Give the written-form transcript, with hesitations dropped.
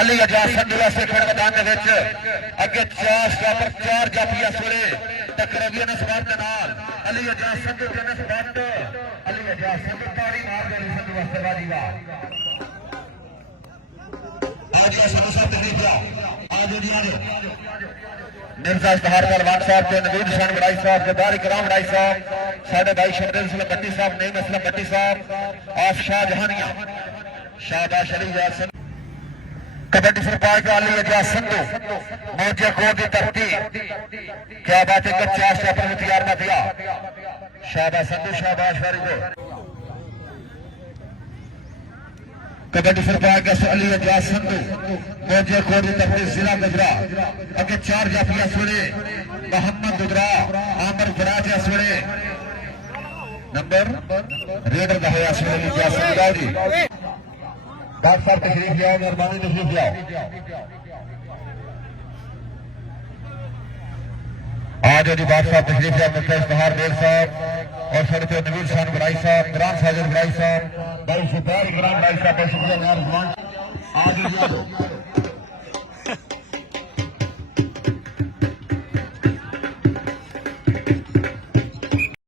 अली अजाज संधू वास्ते खेल मैदान अगे 4 स्टॉपर 4 जाफिया सोले टक्कर भी ने सवार के नाल अली अजाज संधू ने बंद अली अजाज संधू ताड़ी मार दे संधू वास्ते बाजी वाह आज का संधू साहब तकलीफ जा आज जी आज मिर्जा इश्तहार पहलवान साहब के नवीद हुसैन बड़ाई साहब जदार इकराम बड़ाई साहब साढ़े भाई शब्दल इस्लाम भट्टी साहब नईम इस्लाम भट्टी साहब आफशाह जहानिया शाहबाज शरीफ यासन कबड्डी सरपंच का अली अजाज संधू मौजे कोट की तरती क्या बात है 50 स्टॉपर में तैयार ना दिया शाहबाज संधू शाहबाज फारिग कबड्डी सरपंच का अली अजाज संधू मौजे कोट की तरती जिला गुजरा अगे 4 जाफिया सोले मोहम्मद दुदरा आमर फराज सोले नंबर रेडर का है अली अजाज संधू जी डॉक्टर साहब तशरीफ लियाओ मेहरबानी तशरीफ लियाओ आज जी बात साहब तशरीफ लिया मिर्जा इश्तहार बेग साहब और सड़क नवीद हुसैन बड़ाई साहब इमरान साजिद बड़ाई साहब भाई सुबैर इमरान बड़ाई साहब आज